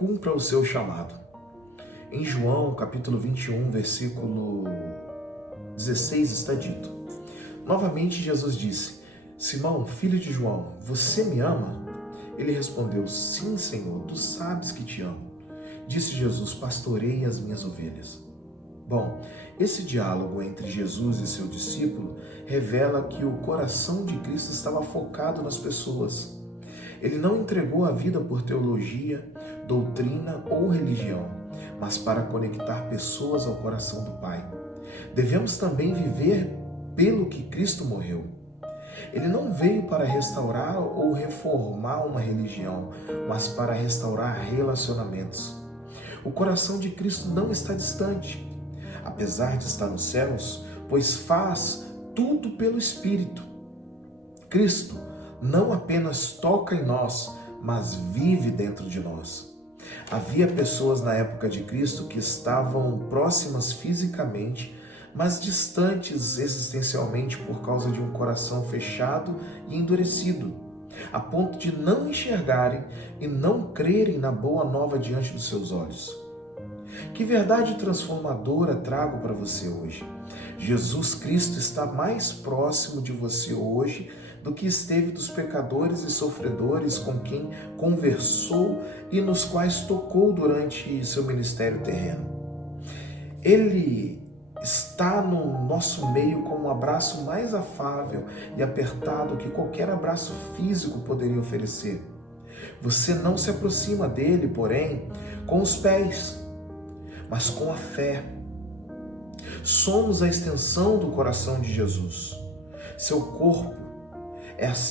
cumpra o seu chamado. Em João, capítulo 21, versículo 16, está dito: novamente Jesus disse: Simão, filho de João, você me ama? Ele respondeu: sim, Senhor, tu sabes que te amo. Disse Jesus: pastorei as minhas ovelhas. Bom, esse diálogo entre Jesus e seu discípulo revela que o coração de Cristo estava focado nas pessoas. Ele não entregou a vida por teologia, doutrina ou religião, mas para conectar pessoas ao coração do Pai. Devemos também viver pelo que Cristo morreu. Ele não veio para restaurar ou reformar uma religião, mas para restaurar relacionamentos. O coração de Cristo não está distante, apesar de estar nos céus, pois faz tudo pelo Espírito. Cristo não apenas toca em nós, mas vive dentro de nós. Havia pessoas na época de Cristo que estavam próximas fisicamente, mas distantes existencialmente por causa de um coração fechado e endurecido, a ponto de não enxergarem e não crerem na boa nova diante dos seus olhos. Que verdade transformadora trago para você hoje? Jesus Cristo está mais próximo de você hoje do que esteve dos pecadores e sofredores com quem conversou e nos quais tocou durante seu ministério terreno. Ele está no nosso meio com um abraço mais afável e apertado que qualquer abraço físico poderia oferecer. Você não se aproxima dele, porém, com os pés, mas com a fé. Somos a extensão do coração de Jesus, seu corpo,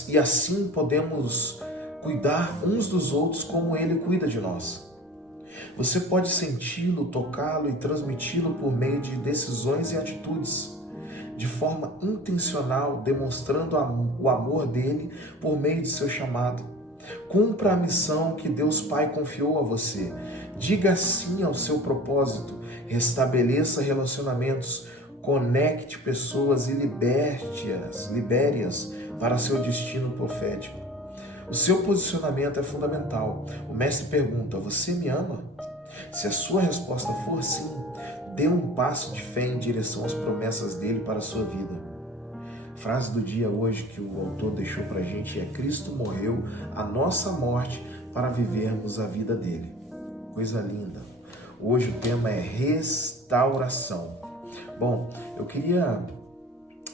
e assim podemos cuidar uns dos outros como ele cuida de nós. Você pode senti-lo, tocá-lo e transmiti-lo por meio de decisões e atitudes, de forma intencional, demonstrando o amor dele por meio de seu chamado. Cumpra a missão que Deus Pai confiou a você. Diga sim ao seu propósito. Restabeleça relacionamentos. Conecte pessoas e libere-as para seu destino profético. O seu posicionamento é fundamental. O mestre pergunta: você me ama? Se a sua resposta for sim, dê um passo de fé em direção às promessas dele para a sua vida. Frase do dia hoje que o autor deixou para a gente é: Cristo morreu a nossa morte para vivermos a vida dele. Coisa linda. Hoje o tema é restauração. Bom, eu queria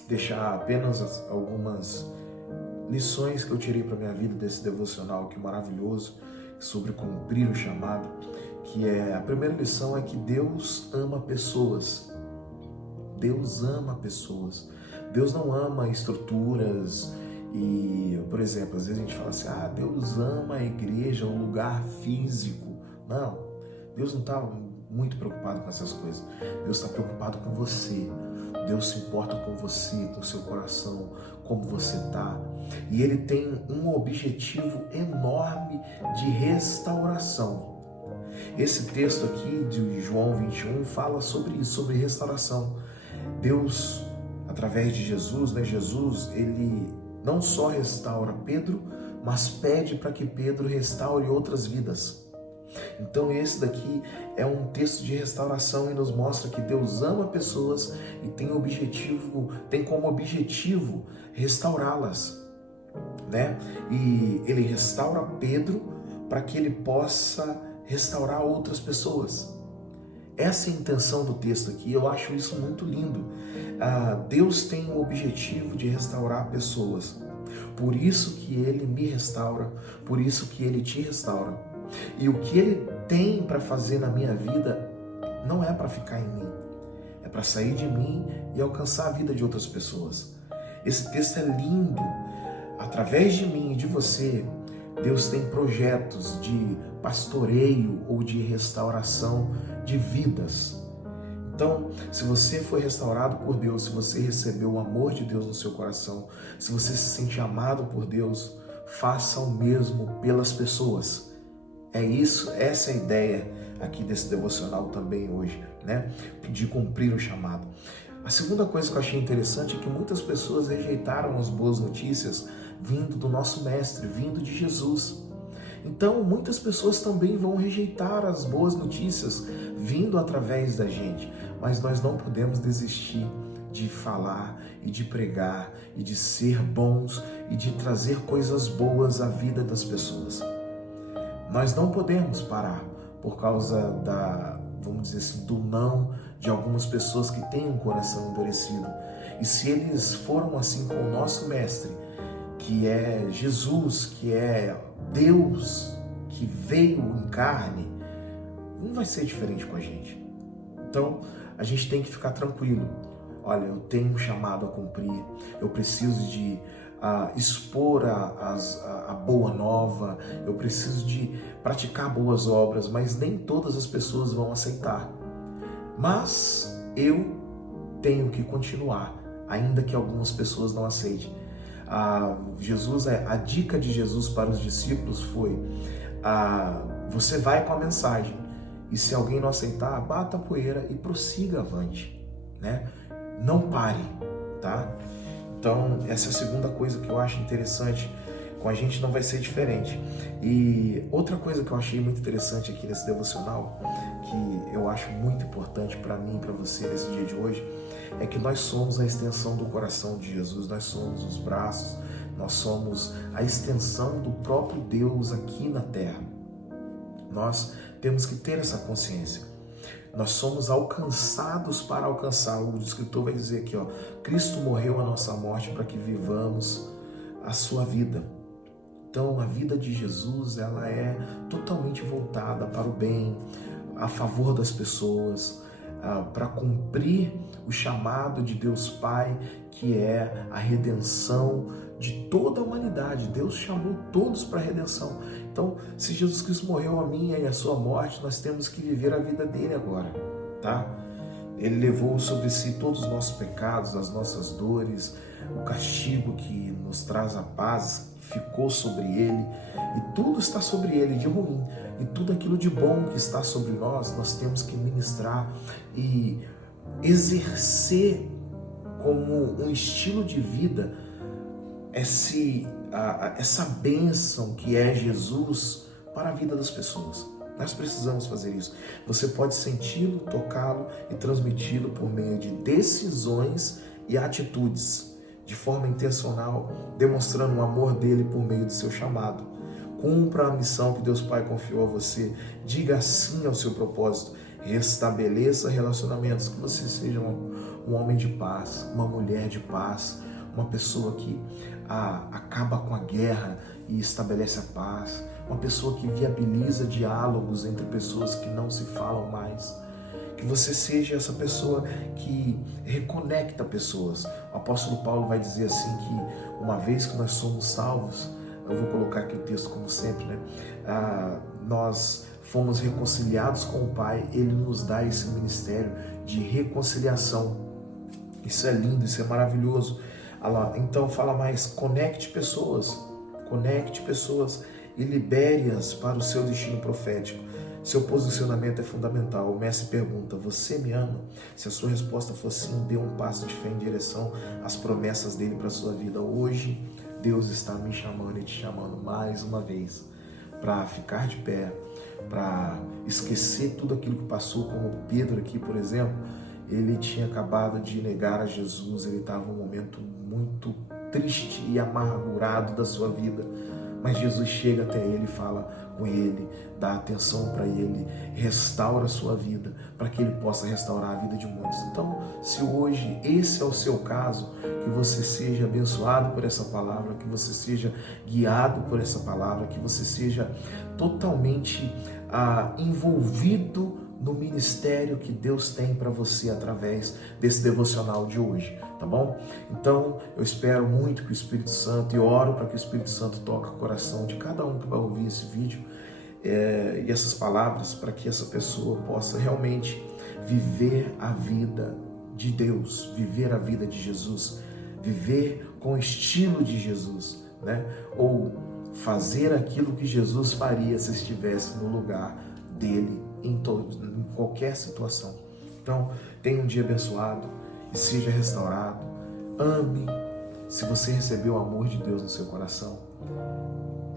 deixar apenas algumas lições que eu tirei para minha vida desse devocional que maravilhoso, sobre cumprir o chamado, que é a primeira lição é que Deus ama pessoas. Deus ama pessoas. Deus não ama estruturas e, por exemplo, às vezes a gente fala assim: Deus ama a igreja, o lugar físico. Não, Deus não está muito preocupado com essas coisas. Deus está preocupado com você. Deus se importa com você, com o seu coração, como você está. E Ele tem um objetivo enorme de restauração. Esse texto aqui de João 21 fala sobre isso, sobre restauração. Deus, através de Jesus, Jesus, Ele não só restaura Pedro, mas pede para que Pedro restaure outras vidas. Então esse daqui é um texto de restauração e nos mostra que Deus ama pessoas e tem como objetivo restaurá-las, né? E ele restaura Pedro para que ele possa restaurar outras pessoas. Essa é a intenção do texto aqui, eu acho isso muito lindo. Deus tem o objetivo de restaurar pessoas, por isso que ele me restaura, por isso que ele te restaura. E o que ele tem para fazer na minha vida não é para ficar em mim, é para sair de mim e alcançar a vida de outras pessoas. Esse texto é lindo. Através de mim e de você, Deus tem projetos de pastoreio ou de restauração de vidas. Então, se você foi restaurado por Deus, se você recebeu o amor de Deus no seu coração, se você se sente amado por Deus, faça o mesmo pelas pessoas. É isso, essa é a ideia aqui desse devocional também hoje, né? De cumprir o chamado. A segunda coisa que eu achei interessante é que muitas pessoas rejeitaram as boas notícias vindo do nosso Mestre, vindo de Jesus. Então, muitas pessoas também vão rejeitar as boas notícias vindo através da gente, mas nós não podemos desistir de falar e de pregar e de ser bons e de trazer coisas boas à vida das pessoas. Nós não podemos parar por causa vamos dizer assim, do não de algumas pessoas que têm um coração endurecido. E se eles foram assim com o nosso mestre, que é Jesus, que é Deus, que veio em carne, não vai ser diferente com a gente. Então, a gente tem que ficar tranquilo. Olha, eu tenho um chamado a cumprir, eu preciso de expor a boa nova, eu preciso de praticar boas obras, mas nem todas as pessoas vão aceitar. Mas eu tenho que continuar, ainda que algumas pessoas não aceitem. A dica de Jesus para os discípulos foi: você vai com a mensagem, e se alguém não aceitar, bata a poeira e prossiga avante, né? Não pare, tá? Então, essa é a segunda coisa que eu acho interessante. Com a gente não vai ser diferente. E outra coisa que eu achei muito interessante aqui nesse devocional, que eu acho muito importante para mim e para você nesse dia de hoje, é que nós somos a extensão do coração de Jesus, nós somos os braços, nós somos a extensão do próprio Deus aqui na terra. Nós temos que ter essa consciência. Nós somos alcançados para alcançar. O escritor vai dizer aqui, Cristo morreu a nossa morte para que vivamos a sua vida. Então, a vida de Jesus, ela é totalmente voltada para o bem, a favor das pessoas, para cumprir o chamado de Deus Pai, que é a redenção de toda a humanidade. Deus chamou todos para a redenção. Então, se Jesus Cristo morreu a minha e a sua morte, nós temos que viver a vida dele agora, tá? Ele levou sobre si todos os nossos pecados, as nossas dores, o castigo que nos traz a paz ficou sobre ele, e tudo está sobre ele de ruim, e tudo aquilo de bom que está sobre nós temos que ministrar e exercer como um estilo de vida essa bênção que é Jesus para a vida das pessoas. Nós precisamos fazer isso. Você pode senti-lo, tocá-lo e transmiti-lo por meio de decisões e atitudes, de forma intencional, demonstrando o amor dele por meio do seu chamado. Cumpra a missão que Deus Pai confiou a você. Diga sim ao seu propósito. Restabeleça relacionamentos, que você seja um homem de paz, uma mulher de paz, uma pessoa que acaba com a guerra e estabelece a paz, uma pessoa que viabiliza diálogos entre pessoas que não se falam mais. Que você seja essa pessoa que reconecta pessoas. O apóstolo Paulo vai dizer assim que uma vez que nós somos salvos, eu vou colocar aqui o texto como sempre, né? Nós fomos reconciliados com o Pai, Ele nos dá esse ministério de reconciliação. Isso é lindo, isso é maravilhoso. Então fala mais, conecte pessoas e libere-as para o seu destino profético. Seu posicionamento é fundamental. O mestre pergunta: você me ama? Se a sua resposta for sim, dê um passo de fé em direção às promessas dele para a sua vida. Hoje, Deus está me chamando e te chamando mais uma vez para ficar de pé, para esquecer tudo aquilo que passou, como Pedro aqui, por exemplo. Ele tinha acabado de negar a Jesus, ele estava num momento muito triste e amargurado da sua vida. Mas Jesus chega até ele e fala com ele, dá atenção para ele, restaura a sua vida, para que ele possa restaurar a vida de muitos. Então, se hoje esse é o seu caso, que você seja abençoado por essa palavra, que você seja guiado por essa palavra, que você seja totalmente envolvido no ministério que Deus tem para você através desse devocional de hoje, tá bom? Então, eu espero muito que o Espírito Santo, e oro para que o Espírito Santo toque o coração de cada um que vai ouvir esse vídeo e essas palavras, para que essa pessoa possa realmente viver a vida de Deus, viver a vida de Jesus, viver com o estilo de Jesus, né? Ou fazer aquilo que Jesus faria se estivesse no lugar dele em qualquer situação. Então, tenha um dia abençoado e seja restaurado. Ame. Se você recebeu o amor de Deus no seu coração,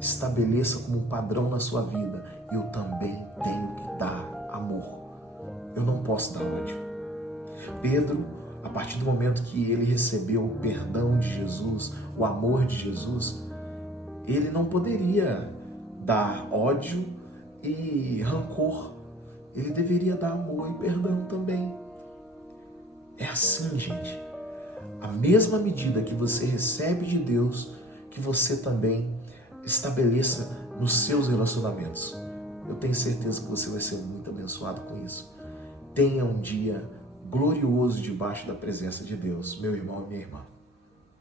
estabeleça como um padrão na sua vida: eu também tenho que dar amor. Eu não posso dar ódio. Pedro, a partir do momento que ele recebeu o perdão de Jesus, o amor de Jesus, ele não poderia dar ódio e rancor. Ele deveria dar amor e perdão também. É assim, gente. A mesma medida que você recebe de Deus, que você também estabeleça nos seus relacionamentos. Eu tenho certeza que você vai ser muito abençoado com isso. Tenha um dia glorioso debaixo da presença de Deus, meu irmão e minha irmã.